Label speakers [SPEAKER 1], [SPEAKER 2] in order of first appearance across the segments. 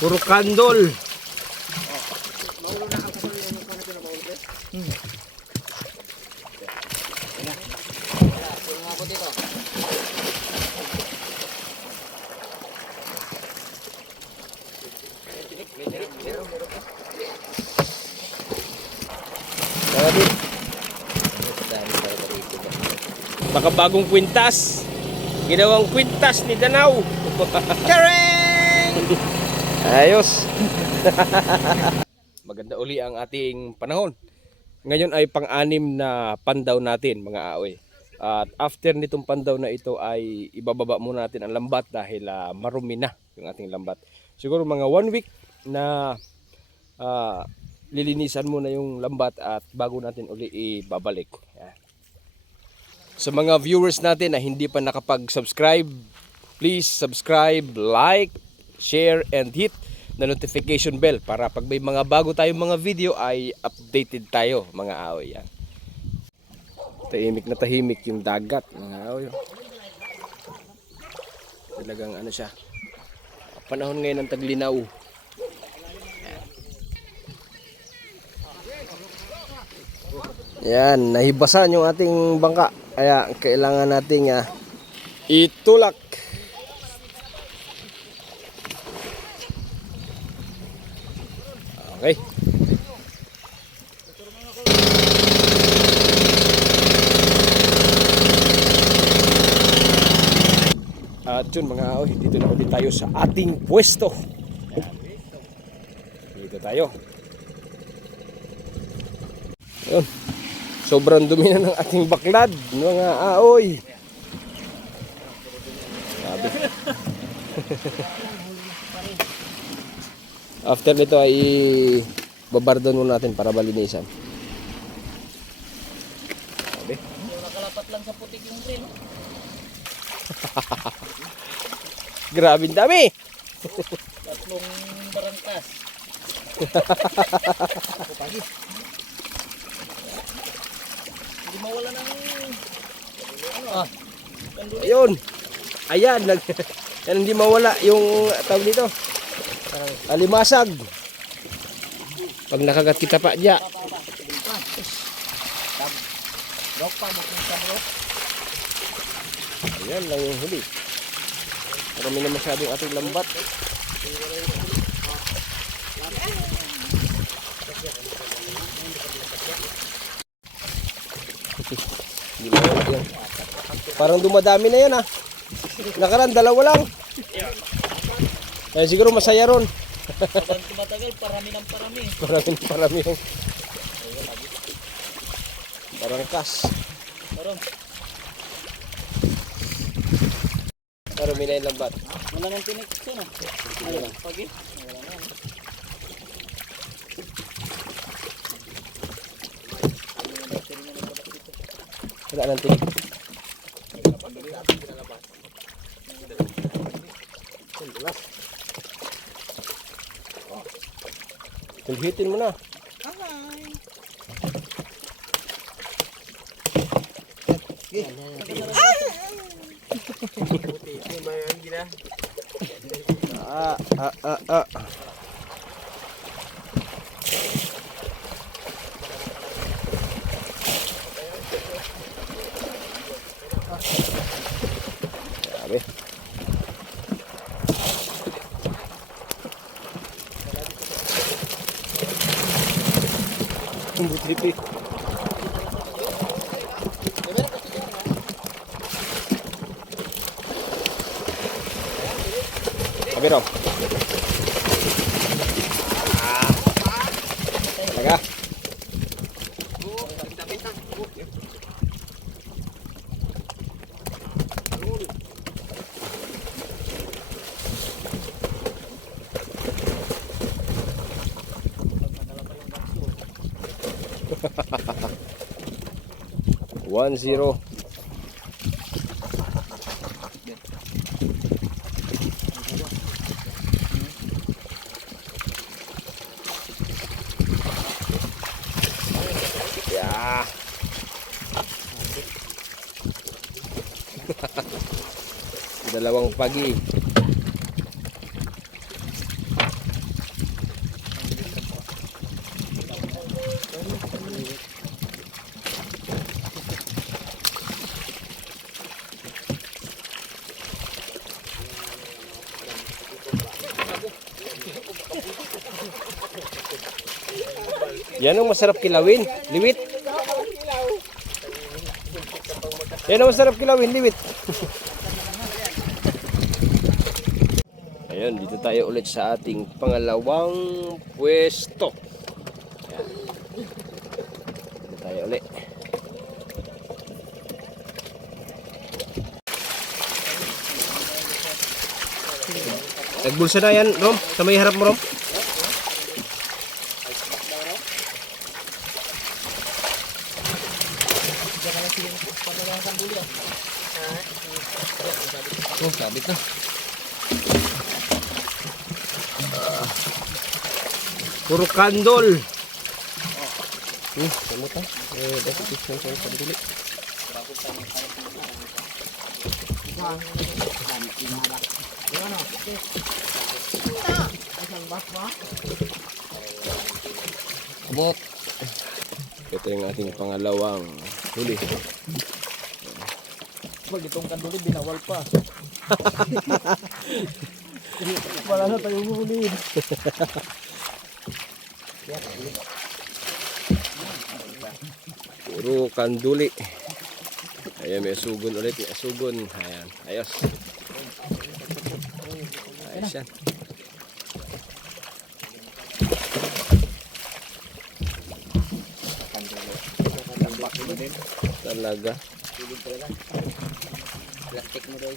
[SPEAKER 1] Puro kandol. Grabe. Baka bagong kwintas. Ginawang kwintas ni Danaw. Kareng! Ayos. Maganda uli ang ating panahon. Ngayon ay pang-anim na pandaw natin mga aoy. At after nitong pandaw na ito ay ibababa muna natin ang lambat dahil ah, marumi na yung ating lambat. Siguro mga one week na ah, lilinisan muna yung lambat at bago natin uli ibabalik. Yan. Sa mga viewers natin na hindi pa nakapag-subscribe, please subscribe, like, share, and hit na notification bell para pag may mga bago tayong mga video ay updated tayo mga aoy. Yan. Tahimik na tahimik yung dagat mga aoy. Talagang ano siya. Panahon ngayon ng taglinaw. Yan, nahibasan yung ating bangka. Kaya kailangan nating ah, itulak. Okay. At yun mga aoy, dito na ulit tayo sa ating pwesto. Dito tayo. Yun. Sobrang dumi na ng ating baklad, mga aoy. Sabi. After nito ay babardon muna natin para balinisan. Sabi.
[SPEAKER 2] Nakalapat lang sa putik yung trail.
[SPEAKER 1] Grabe ang dami.
[SPEAKER 2] Tatlong barangkas. Hindi mawala ng ano ah.
[SPEAKER 1] Ayun. Ayan, nag yan hindi mawala yung tawag dito. Alimasag. Pag nakagat kita pa
[SPEAKER 2] mo rock.
[SPEAKER 1] Ayan lang yung huli. Marami na masyadong ating lambat. Hindi mawala yan. Parang dumadami na yan ah. Nakaraan, dalawa lang. Kaya siguro masaya ron.
[SPEAKER 2] Habang tumatagal, parami ng parami.
[SPEAKER 1] Parami parami yung barangkas.
[SPEAKER 2] Parang
[SPEAKER 1] Marami na yung lambat.
[SPEAKER 2] wala nang tinik siya no. Ano lang? Pagi? Wala na.
[SPEAKER 1] Wala nang tinig. Tulhitin mo na. Ah, ah, ah, ah. Grabe. bu tripi. Aberão. One zero. Yeah. Dalawang pagi. Yan ang masarap kilawin. Liwit. Yan ang masarap kilawin. Liwit. Ayun, dito tayo ulit sa ating pangalawang pwesto. Ayan. Dito tayo ulit. Nagbulsa na yan, Rom. Sa may harap mo, Rom. Oh, sabit na. Ah. puro kandol. Hmm, samot na. Eh, dapat isang sa kandili. Abot. Ito yung ating pangalawang huli.
[SPEAKER 2] Pag itong kanduli, binawal pa. Wala na tayo huhulihin.
[SPEAKER 1] Puro kanduli. Ayan, may asugon ulit. May asugon. Ayan, ayos. Ayos yan. Talaga.
[SPEAKER 2] Plastic mo doy.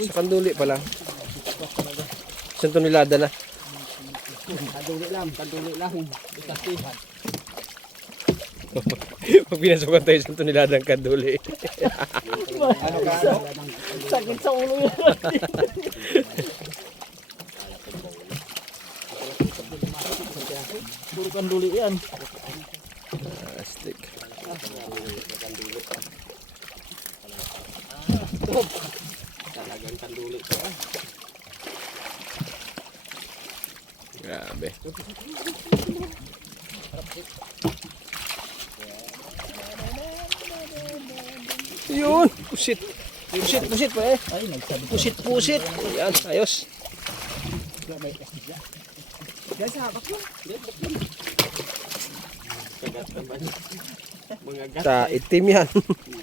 [SPEAKER 1] Sa kanduli pa lang. Isang tonelada na.
[SPEAKER 2] Kanduli lang, kanduli lang. Bistasihan.
[SPEAKER 1] Pag pinasukan tayo isang tonelada ng kanduli.
[SPEAKER 2] Ano ka? Sakit sa ulo yan. Puro kanduli yan.
[SPEAKER 1] Plastic.
[SPEAKER 2] Talagang kanduli ko.
[SPEAKER 1] Grabe. Yun! Pusit! Pusit, pusit pa eh!
[SPEAKER 2] Ay, nagsabi ko.
[SPEAKER 1] Pusit, pusit! Yan, ayos.
[SPEAKER 2] Guys, habak mo. Mga gat.
[SPEAKER 1] Ta, itim yan.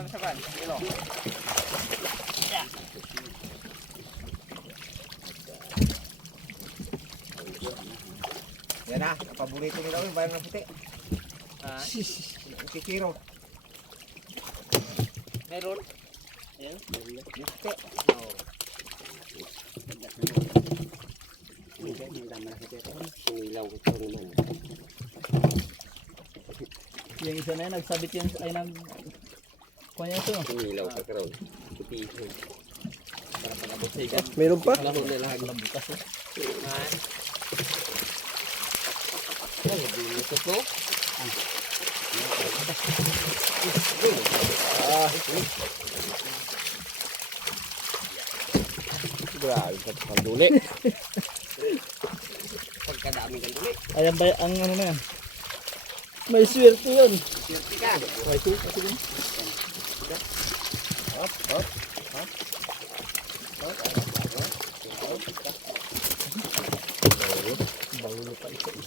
[SPEAKER 2] Dyan sa ban. Ilo.
[SPEAKER 3] Yan na, paborito nila yung bayang na puti.
[SPEAKER 2] Ah,
[SPEAKER 3] Si Kiro.
[SPEAKER 2] meron. Ayan.
[SPEAKER 3] Puti.
[SPEAKER 2] Ko ito naman. Yung isa na yan, nagsabit yan ay nag... Kanya ito.
[SPEAKER 3] Sumilaw ka karoon. Puti.
[SPEAKER 2] Para pagabot sa ikat.
[SPEAKER 1] Mayroon pa?
[SPEAKER 2] Alam mo nila ang labutas eh. Man. Ay, dito to.
[SPEAKER 1] Grabe sa kanduli.
[SPEAKER 3] Pagkadaming kanduli.
[SPEAKER 2] Ayan ba ang ano na yan? May swerte yun.
[SPEAKER 3] Swerte ka.
[SPEAKER 2] May swerte yun.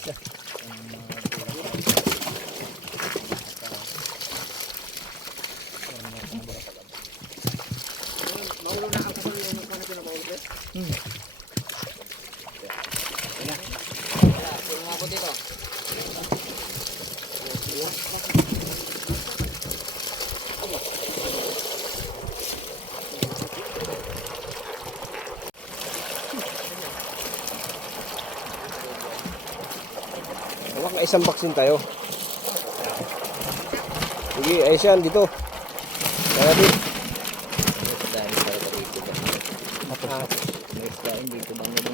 [SPEAKER 2] Pa isa-isa.
[SPEAKER 3] Maulo na ang kasal yung mga pinamaulo ko.
[SPEAKER 2] Puro nga po dito.
[SPEAKER 1] Hawak na isang vaccine tayo. Sige, ayos yan dito. Kaya din.
[SPEAKER 2] Dari para dari ito ba? Tapos may ko bang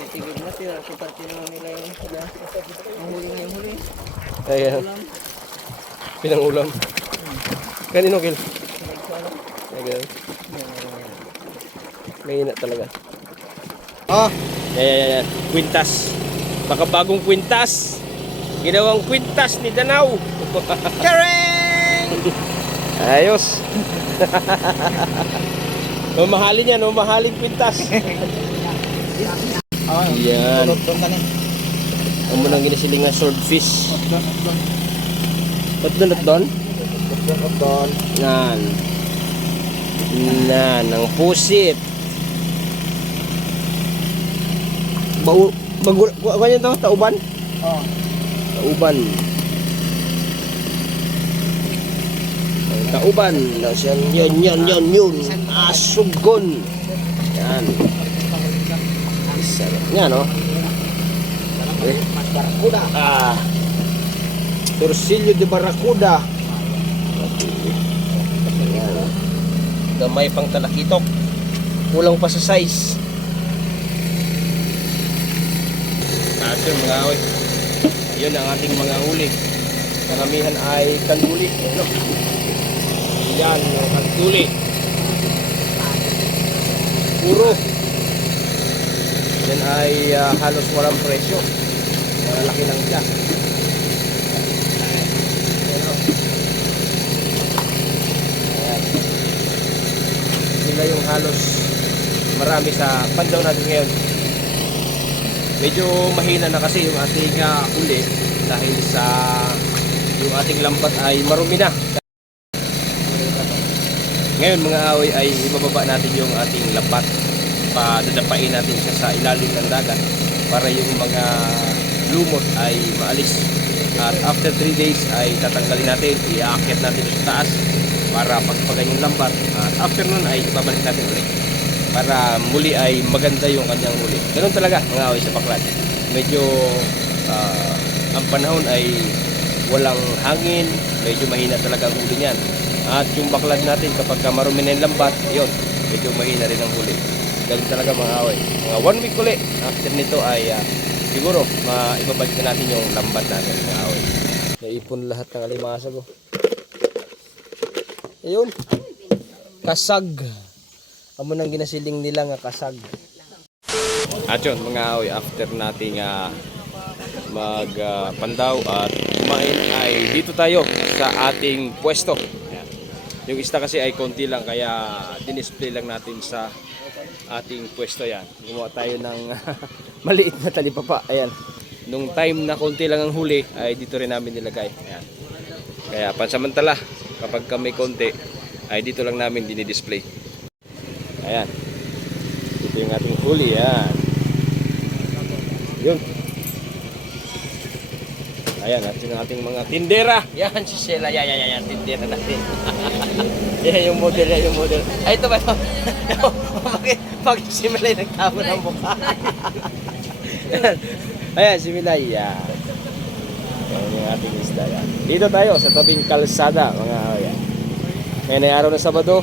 [SPEAKER 2] Natigil na sila. Kapatid naman nila yung sila. Ang huli na yung huli.
[SPEAKER 1] Ayan. Pinangulam. Kanino,
[SPEAKER 2] Kil?
[SPEAKER 1] Ayan. May ina talaga.
[SPEAKER 3] Ah!
[SPEAKER 1] Yan, yan, yan. Quintas. Baka bagong quintas. Ginawang quintas ni Danaw.
[SPEAKER 3] Karen!
[SPEAKER 1] Ayos. mamahalin yan, mamahalin quintas.
[SPEAKER 3] Ah,
[SPEAKER 1] Yan.
[SPEAKER 3] doon ka na.
[SPEAKER 1] Ang munang ginasilingan swordfish. Ba't doon at doon?
[SPEAKER 3] Doon.
[SPEAKER 1] Yan. Yan, ang pusit. Bau, bago, kuha niyo to, tauban?
[SPEAKER 3] Oh.
[SPEAKER 1] Tauban. Ang tauban. Yan, yan, yan, yan, yun. Asugon. Yan. Sarap niya, no? Eh.
[SPEAKER 3] Barracuda.
[SPEAKER 1] Ah. Torsilyo de Barracuda. Yan. Gamay pang talakitok. Kulang pa sa size. At yun mga away. Yun ang ating mga huli. Karamihan ay kanduli. Ano? Yan, kanduli. Puro. Yan ay ah, halos walang presyo. Malaki lang siya. Ayan. Sila yung halos marami sa pandaw natin ngayon. Medyo mahina na kasi yung ating uh, huli dahil sa yung ating lambat ay marumi na. Ngayon mga away ay ibababa natin yung ating lambat. Padadapain natin siya sa ilalim ng dagat para yung mga lumot ay maalis. At after 3 days ay tatanggalin natin, iaakit natin sa taas para pagpagan yung lambat. At after nun ay ibabalik natin ulit para muli ay maganda yung kanyang huli. Ganun talaga mga away sa baklan. Medyo ah, ang panahon ay walang hangin, medyo mahina talaga ang huli niyan. At yung baklad natin kapag ka marumi na yung lambat, yun, medyo mahina rin ang huli. Ganun talaga mga away. Mga one week uli, after nito ay ah, siguro maibabalik na natin yung lambat natin mga away. Naipon lahat ng alimasa ko. Ayun. Kasag. Amo nang ginasiling nila nga kasag. At yun mga away, after nating ah, mag ah, pandaw at kumain ay dito tayo sa ating pwesto. Yung ista kasi ay konti lang kaya dinisplay lang natin sa ating pwesto yan. Gumawa tayo ng maliit na talipapa. Ayan. Nung time na konti lang ang huli ay dito rin namin nilagay. Ayan. Kaya pansamantala kapag kami konti ay dito lang namin dinidisplay. Ayan. Ito yung ating huli. Ayan. Yun. Ayan, at yung ating mga tindera. Yan, si Sheila. Yan, yan, yan, yan. Tindera natin. yan yung model, yan yung model. Ay, ito ba si Milay nagtamo ng mukha? Ayan. Ayan, si Milay. Yan. Yan yung ating isda. Yan. Dito tayo sa tabing kalsada, mga ayan. Ngayon ay araw ng Sabado.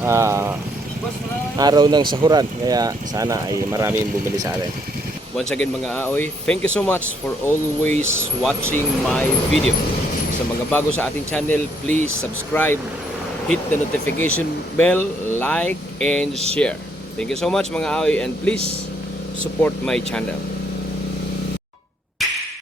[SPEAKER 1] Ah, araw ng sahuran. Kaya sana ay maraming bumili sa atin. Once again mga aoy, thank you so much for always watching my video. Sa mga bago sa ating channel, please subscribe, hit the notification bell, like, and share. Thank you so much mga aoy and please support my channel.